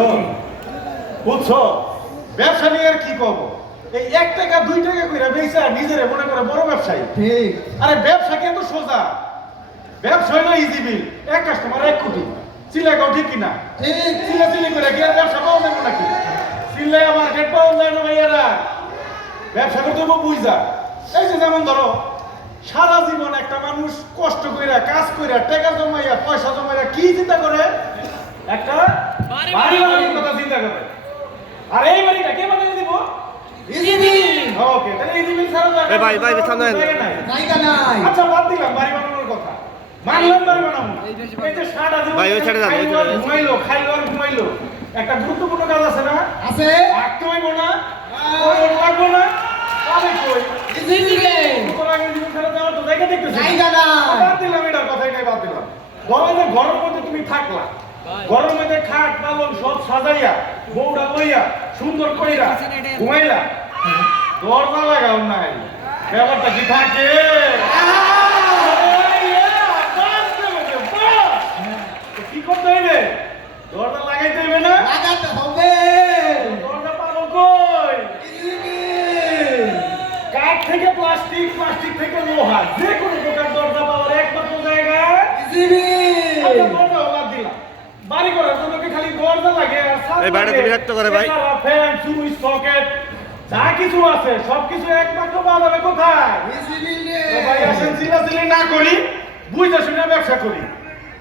বুঝছো বুঝছো ব্যবসা নিয়ে আর কি করবো এই 1 টাকা 2 টাকা করে বেচা নিজেরে মনে করে বড় ব্যবসায়ী ঠিক আরে ব্যবসা কিন্তু সোজা ব্যবসা হলো ইজি বিল এক কাস্টমার 1 কোটি চিলাগাও ঠিক কিনা ঠিক চিলাচিলি করে কি আর ব্যবসা পাওয়া যাবে নাকি চিল্লাই মার্কেট পাওয়া যায় না ভাইয়ারা ব্যবসা করতে হবে বুঝা এই যে যেমন ধরো সারা জীবন একটা মানুষ কষ্ট কইরা কাজ কইরা টাকা জমাইয়া পয়সা জমাইয়া কি চিন্তা করে একটা বাড়ি বানানোর কথা চিন্তা করে আর এই বাড়িটা কে বানিয়ে দিব ইজিবি ওকে তাহলে ইজি বিল ছাড়া তো ভাই, ভাই, সামনে আয়। জায়গা নাই আচ্ছা বাদ দিলাম বাড়ি বানানোর কথা মানলাম বাড়ি বানাবো এই যে সারা জীবন ভাই, ওই ছেড়ে দাও, ওই ছেড়ে দাও। খাইলো আর ঘুমাইলো একটা গুরুত্বপূর্ণ কাজ আছে না আছে রাখতে হইব না ওর লাগবো না তবে কই ইজিবি তোর আগে জীবন ছাড়া যাওয়ার তো জায়গা দেখতেছিস জায়গা নাই বাদ দিলাম এটার কথাই নাই বাদ দিলাম গরমে ঘরের মধ্যে তুমি থাকলা ঘরের মধ্যে খাট পালং সব সাজাইয়া বউরা লইয়া সুন্দর কইরা ঘুমাইলা দরজা লাগাও নাই ব্যাপারটা কি থাকে কি করতে হইবে দরজা লাগাইতে হইবে না লাগাতে হবে দরজা পাবো কই ইজিবি কাঠ থেকে প্লাস্টিক প্লাস্টিক থেকে লোহা যে কোনো প্রকার দরজা পাওয়ার একমাত্র জায়গা ইজিবি আচ্ছা, দরজা বাদ দিলাম। বাড়ি করার জন্য কি খালি দরজা লাগে আর ছাদ এই বাড়িতে লাগে? বিরক্ত করে ভাই। এছাড়া ফ্যান সুইচ সকেট যা কিছু আছে সবকিছু একমাত্র পাওয়া যাবে কোথায় ইজিবি তো ভাই আসেন চিল্লাচিল্লি না করি বুঝতে শুনে ব্যবসা করি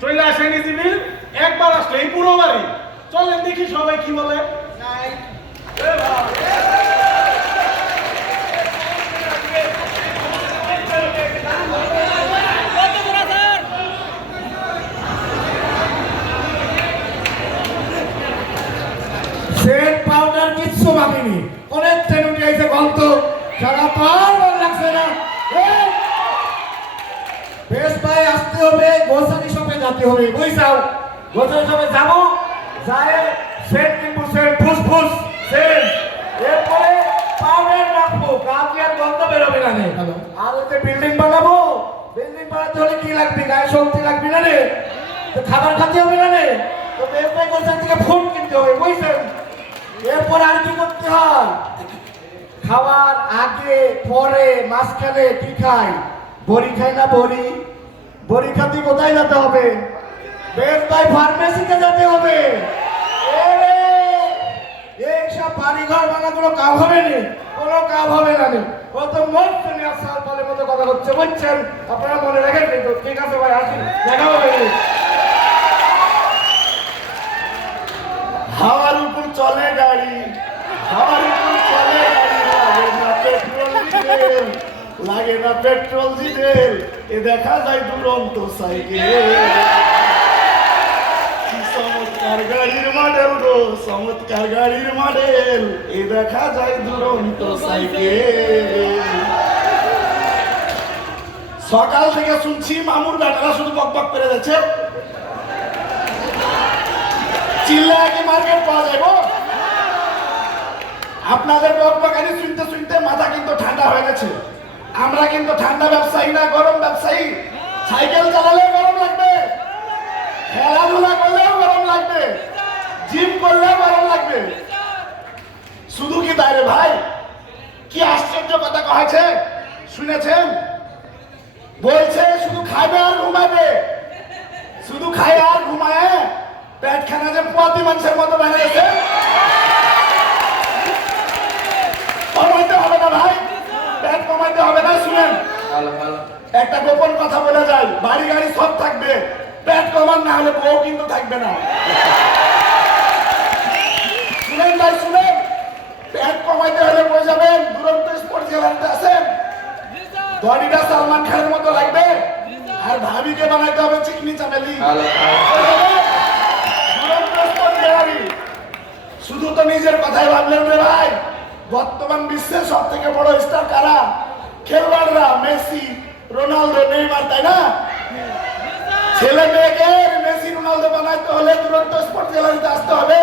চলে আসেন ইজিবিল একবার আসলে এই পুরো বাড়ি চলেন দেখি সবাই কি বলে সেট পাউডার কিচ্ছু ভাবিনি অনেক ট্রেন উঠে আইছে গন্ত সারা পার ভালো লাগছে না বেশ ভাই আসতে হবে গোসানি শপে যেতে হবে বুঝছাও গোসানি শপে যাবো যায় সেট কিনবো সেট ফুস সেট এরপরে পাউডার রাখবো কাউকে আর গন্ধ বেরোবে না রে আর ওই যে বিল্ডিং বানাবো বিল্ডিং বানাতে হলে কি লাগবে গায়ে শক্তি লাগবে না রে তো খাবার খেতে হবে না রে তো বেশ ভাই গোসানি থেকে ফোন কিনতে হবে বুঝছেন এরপর আর কি করতে হয় খাওয়ার আগে পরে মাঝখানে কি খাই বড়ি খাই না বড়ি বড়ি খাতে কোথায় যেতে হবে বেশ ভাই ফার্মেসিতে যেতে হবে এইসব বাড়ি ঘর বানা কোনো কাজ হবে না কোনো কাজ হবে না ও তো মন শুনে সাল পালের মতো কথা হচ্ছে বুঝছেন আপনারা মনে রাখেন কিন্তু ঠিক আছে ভাই আসি দেখা হবে হাওয়ার উপর চলে গাড়ি হাওয়ার উপর চলে গাড়ি লাগে না পেট্রোল ডিজেল এ দেখা যায় দুরন্ত সাইকেল কি চমৎকার গাড়ির মডেল গো চমৎকার গাড়ির মডেল এ দেখা যায় দুরন্ত সাইকেল সকাল থেকে শুনছি মামুর বেটারা শুধু বকবক করে যাচ্ছে চিল্লায় কি মার্কেট পাওয়া যাবো আপনাদের বকবকানি শুনতে শুনতে মাথা কিন্তু ঠান্ডা হয়ে গেছে আমরা কিন্তু ঠান্ডা ব্যবসায়ী না গরম ব্যবসায়ী সাইকেল চালালেও গরম লাগবে খেলাধুলা করলেও গরম লাগবে জিম করলেও গরম লাগবে শুধু কি তাই রে ভাই কি আশ্চর্য কথা কয়েছে শুনেছেন বলছে শুধু খাবে আর ঘুমাবে শুধু খায় আর ঘুমায় পেটখানা যে পোয়াতি মানুষের মতো বেড়ে গেছে কমাইতে হবে না ভাই পেট কমাইতে হবে না শুনেন একটা গোপন কথা বলে যায় বাড়ি গাড়ি সব থাকবে পেট কমান না হলে বউ কিন্তু থাকবে না শুনেন ভাই শুনেন পেট কমাইতে হলে বলে যাবেন দুরন্ত স্পোর্টস গ্যালারিতে আছেন বডিটা সালমান খানের মতো লাগবে আর ভাবিকে বানাইতে হবে চিকনি চামেলি শুধু তো নিজের কথাই ভাবলেন রে ভাই বর্তমান বিশ্বের সব থেকে বড় স্টার কারা খেলোয়াড়রা মেসি রোনালদো নেইমার তাই না ছেলে মেয়েকে মেসি রোনালদো বানাইতে হলে দুরন্ত স্পোর্টস গ্যালারিতে আসতে হবে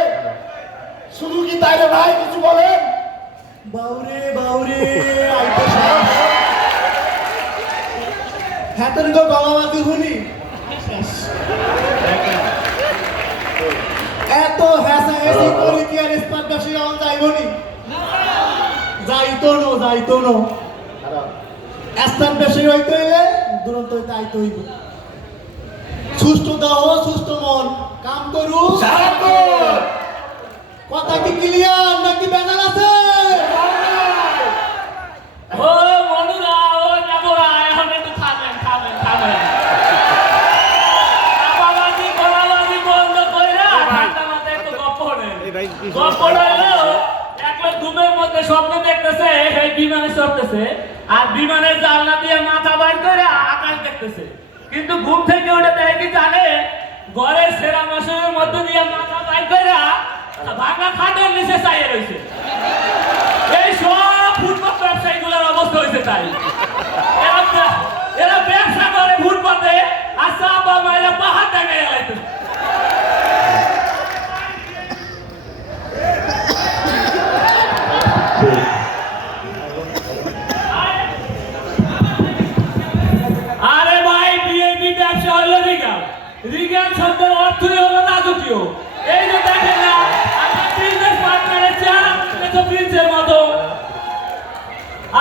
শুধু কি তাই রে ভাই কিছু বলেন বাউরে বাউরে হ্যাঁ তো বাবা মাকে শুনি এত হেসা হেসি করি কি আর ইস্পাত বেশি রাউন যাইবনি যাইতো নো স্থান বেশি হইতে হইলে দুরন্ত হইতে আইতে হইব সুস্থ দেহ সুস্থ মন কাম করু সারাক্ষণ কথা কি ক্লিয়ার নাকি ব্যানার আছে ও মনুরা ও যাবোরা এখন একটু থামেন আবাবাজি গলাবাজি বন্ধ কইরা ঠান্ডা মাথায় একটু গপ্প নেন গপ্প হলো একলা ঘুমের মধ্যে স্বপ্ন দেখতেছে এই বিমানে চড়তেছে আর বিমানের জানলা দিয়ে মাথা বাইর করে আকাশ দেখতেছে কিন্তু ঘুম থেকে উঠে দেখে কি জানে ঘরের সেরা মশারের মধ্যে দিয়ে মাথা বাইর করে ভাঙা খাটের নিচে চাইয়ে রয়েছে এই সব ফুটপাত ব্যবসায়ীগুলোর অবস্থা হয়েছে তাই এরা ব্যবসা করে ফুটপাতে আর চাপা মাইরা পাহাড় টাঙাই গেলাইতে আরে ভাই বিএপি ব্যবসা হলো রিগাল শব্দের অর্থই হলো রাজকীয় এই যে দেখেন না আমার বিজনেস পার্টনারের চেহারা তো প্রিন্সের মতো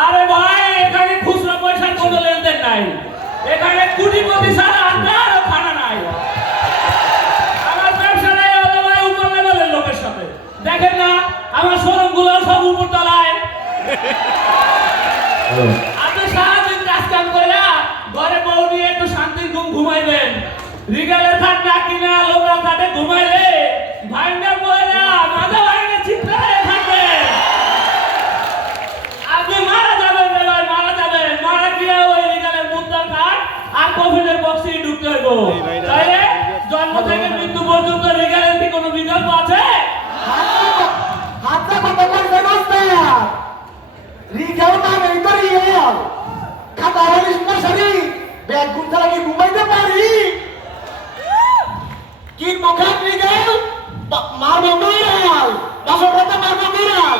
আরে ভাই এখানে খুচরা পয়সার কোনো লেনদেন নাই এখানে কোটিপতি ছাড়া আড্ডারও খানা নাই আমার ব্যবসা নাই হলো ভাই উপর লেভেলের লোকের সাথে দেখেন না আমার শোরুম গুলো সব উপর তলায় আপনি সারাদিন কাজ কাম করে ঘরে বউ নিয়ে একটু শান্তির ঘুম ঘুমাইবেন রিগালের খাট না কিনা লোকাল খাটে ঘুমাইলে ভাইঙ্গা বইরা মাথা ভাইঙ্গা চিৎকারে থাকবে আপনি মারা যাবেন রে ভাই মারা গিয়ে ওই রিগালের মুদ্রার খাট আর কফিনের বক্সে ঢুকতে হইব তাইলে জন্ম থেকে মৃত্যু পর্যন্ত রিগালের কি কোনো বিকল্প আছে হাতটা কত করবে নস্তা রিগাও না নেই তো রিগাল খাতা হলিস না সারি ব্যাগ ঘুম ছাড়া কি ঘুমাইতে পারি কি মুখাত রিগাল মারবো বিড়াল বাসর রাতে মারবো বিড়াল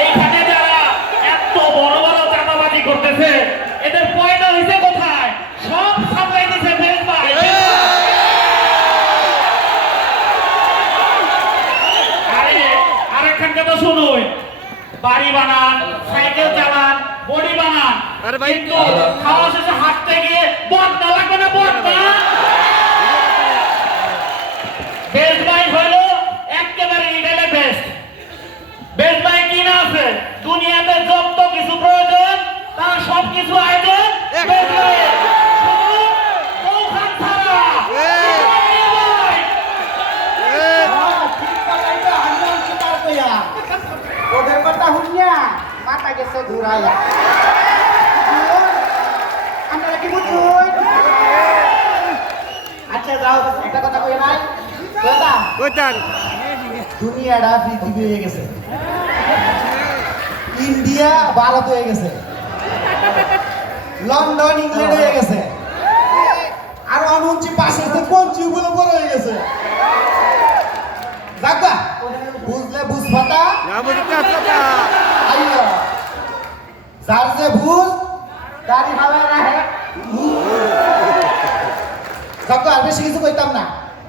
এইখানে যারা এত বড় বড় চাঁদাবাজি করতেছে এদের পয়সা হইছে কোথায় সব সাপ্লাই দিছে বেশ ভাই আরে আরেকখান কথা শুনুন বাড়ি বানান সাইকেল চালান বডি বানান আরে ভাই, কিন্তু খাওয়া শেষে হাঁটতে গিয়ে বদনা লাগবে না বদনা বেস্ট বাইক হলো একেবারে ইডেলে বেস্ট বেস্ট বাইক কিনা আছে দুনিয়াতে যত কিছু প্রয়োজন তার সব কিছু আয়োজন বেস্ট বাইক শুধু ওখান ছাড়া ঠিক কথাই তো আন্দোলন স্বীকার কইয়া ওদের কথা শুনিয়া মাথা গেছে ঘুরাইয়া আমরা কি বুঝুন আচ্ছা যাও একটা কথা কই নাই কথা কইতান দুনিয়াটা পৃথিবী হয়ে গেছে ইন্ডিয়া ভারত হয়ে গেছে লন্ডন ইংল্যান্ড হয়ে গেছে আর অনুঞ্চি পাশে কোন চিগুলো বড় হয়ে গেছে দেখা বুঝলে বুঝবাতা না বুঝতে আসতা আইয়া যার যে বুঝ দাড়ি ভালো রাখে দেখো আর বেশি কিছু কইতাম না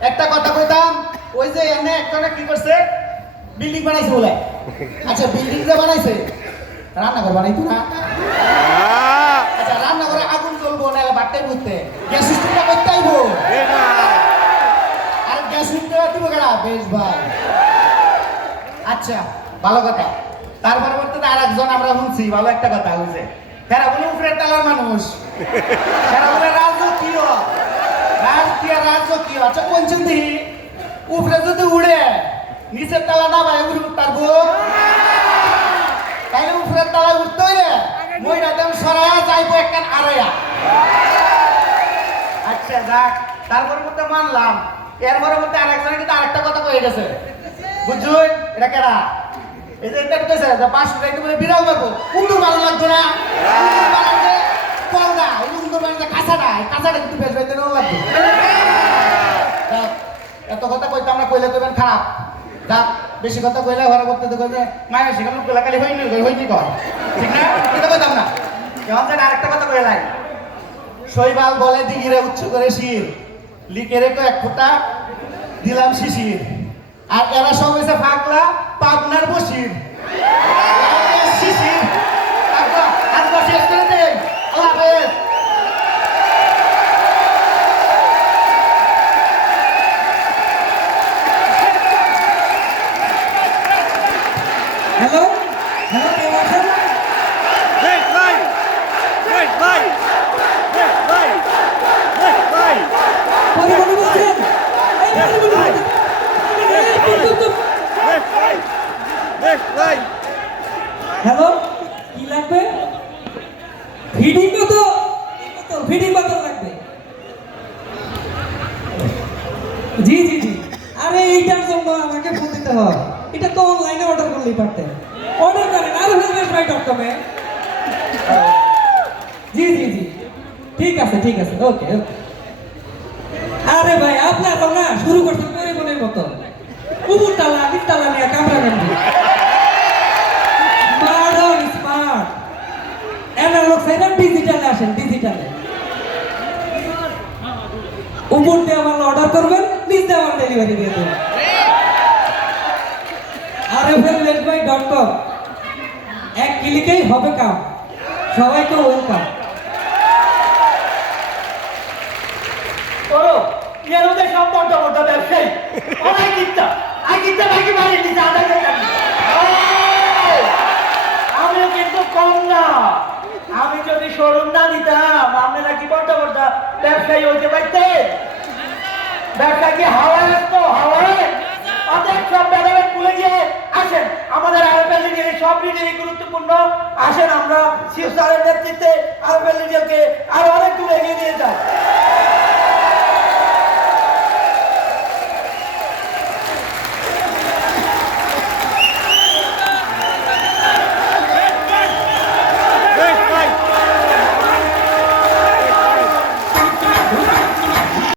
একটা কথা কইতাম ওই যে এনে একটা কি করছে বিল্ডিং বানাইছে বলে আচ্ছা বিল্ডিং যে বানাইছে রান্নাঘর বানাইতো না আচ্ছা রান্নাঘরে আগুন জ্বলবো নাহলে বাট্টাই বুঝতে গ্যাস সিস্টেমটা করতে আইবো আর গ্যাস সিস্টেম দিব কেনা বেশ ভাই আচ্ছা ভালো কথা তার পরবর্তীতে আর একজন আমরা শুনছি ভালো একটা কথা বুঝে তারা বলে উপরের তালার মানুষ তারা বলে রাজকীয় আচ্ছা কোনছেন দিহি উপরে যদি উড়ে নিচের তালা না ভাই উড়ে পারবো তাইলে উপরের তালা উঠতে হইলে মইটা দেন সরাইয়া যাইবো একখান আড়াইয়া আচ্ছা যাক তারপর মধ্যে মানলাম এর পরে মধ্যে আরেকজনে কিন্তু আরেকটা কথা কয়ে গেছে বুঝুন এটা কেডা এই যে এটা কইছে যে 500 টাকা বলে বিড়াল মারবো কুন্দুর ভালো লাগতো না কুন্দুর বানাতে কলদা এই কুন্দুর বানাতে কাঁচাটা কিন্তু বেশ বেঁধে নেওয়া লাগতো যাক, এত কথা কইতাম না কইলে কইবেন খারাপ যাক বেশি কথা কইলে ঘরে করতে তো কইলে মায়ের সেখানে কোলাকালি হইনি হইনি কর ঠিক না এটা কইতাম না কেমন যেন আরেকটা কথা কইলাই শৈবাল বলে দিঘিরে উচ্চ করে শির লিকেরে তো এক ফোঁটা দিলাম শিশির আর এরা সব হয়েছে ফাঁকলা পাবনার বসির শিশির আজকে শেষ করে দেন আল্লাহ হাফেজ হ্যালো হ্যালো কে বলছেন Hey, ভাই! Hey, ভাই! Hey, ভাই! Hey, ভাই! পরিমণি বলছেন এই পরিমণি বলছেন Hey, ভাই! Hey, ভাই! হ্যালো কি লাগবে ফিডিং বোতল ফিডিং বোতল লাগবে জি জি জি আরে এইটার জন্য আমাকে ফোন দিতে হয় এটা তো অনলাইনে অর্ডার করলেই পারতেন অর্ডার করেন আর helpsby.com এ জি জি জি ঠিক আছে ওকে ওকে আরে ভাই আপনারাও না শুরু করছেন পরিমণির মতো উপর তালা নিচতলা নিয়ে কামড়া কামড়ি স্মার্ট অ্যানালগ সাইড ডিজিটালে আসেন ডিজিটালে উপর দিয়ে আমার অর্ডার করবেন নিচ দিয়ে আমার ডেলিভারি দিয়ে দেবেন helpsby.com এক ক্লিকেই হবে কাম সবাইকে ওয়েলকাম করো এর মধ্যে সব বড় বড় ব্যবসায়ী অনেক কিনতা নাকি বাড়ি নিচে আধা টাকা আমিও কিন্তু কম না আমি যদি শোরুম না দিতাম আপনারা কি বড় বড় ব্যবসায়ী হইতে পারতেন ব্যবসা কি হাওয়ায় আসতো হাওয়ায় অনেক সব ব্যবসা খুলে গিয়ে আসেন আমাদের আরবেল লিগের সব লিগেরই গুরুত্বপূর্ণ আসেন আমরা শিবসারের নেতৃত্বে আরবেল লিগেরকে